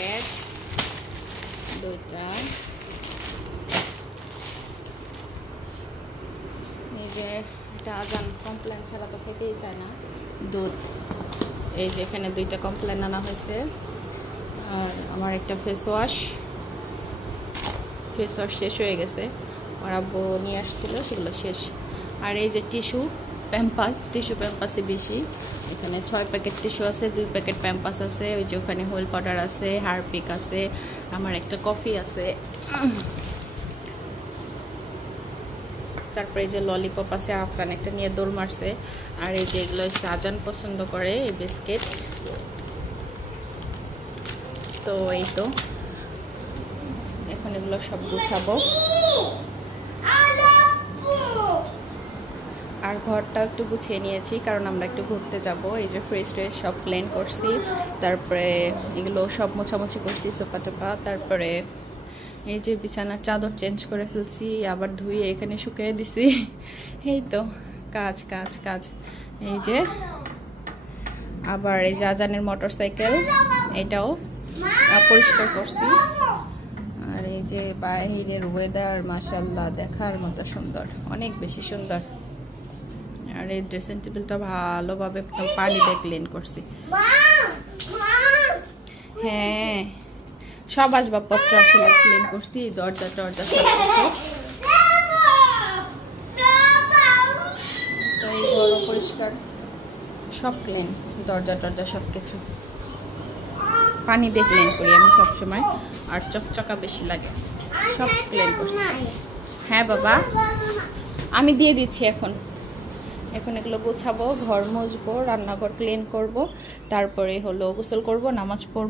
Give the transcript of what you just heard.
Packet, দুইটা। এই যে এটা আজান কমপ্লেন ছাড়া তো খেতেই চায় না। দুধ, এই যে এখানে দুইটা কমপ্লেন আনা হয়েছে। আর আমার একটা ফেস ওয়াশ শেষ হয়ে গেছে, আমার আব্বু নিয়ে আসছিল, সেগুলো শেষ। আর এই যে টিস্যু প্যাম্পাসই বেশি। এখানে 6 প্যাকেট টিস্যু আছে, 2 প্যাকেট প্যাম্পাস আছে, ওই যে ওখানে হোল পাউডার আছে, হারপিক আছে, আমার একটা কফি আছে, তারপরে এই যে ললিপপ আছে, আফরান একটা নিয়ে দৌড় মারছে। আর এই যে এগুলো হচ্ছে আজান পছন্দ করে, এই বিস্কিট। তো এই তো এখন এগুলো সব গুছাবো। আর ঘরটা একটু গুছিয়ে নিয়েছি, কারণ আমরা একটু ঘুরতে যাব। এই যে ফ্রিজ ট্রেজ সব ক্লিন করছি, তারপরে এগুলো সব মোছামুছি করছি, সোফা টোপা। তারপরে এই যে বিছানার চাদর চেঞ্জ করে ফেলছি, আবার ধুয়ে এখানে শুকিয়ে দিছি। এই তো কাজ কাজ কাজ। এই যে আবার এই যে আজানের মোটরসাইকেল, এটাও পরিষ্কার করছি। আর এই যে বাইরের ওয়েদার মাশাআল্লাহ দেখার মতো সুন্দর, অনেক বেশি সুন্দর। আর এই ড্রেসিং টেবিলটা ভালোভাবে পানি দিয়ে ক্লিন করছি। হ্যাঁ, সব আসবাবপত্র আসলে ক্লিন করছি, দরজা টরজা সব কিছু। তো এই ঘরও পরিষ্কার, সব ক্লিন, দরজা টরজা সব কিছু পানি দিয়ে ক্লিন করি আমি সবসময়, আর চকচকা বেশি লাগে। সব ক্লিন করছি। হ্যাঁ বাবা, আমি দিয়ে দিচ্ছি। এখন এগুলো গোছাবো, ঘর মুছবো, রান্নাঘর ক্লিন করব, তারপরে হলো গোসল করব, নামাজ পড়বো।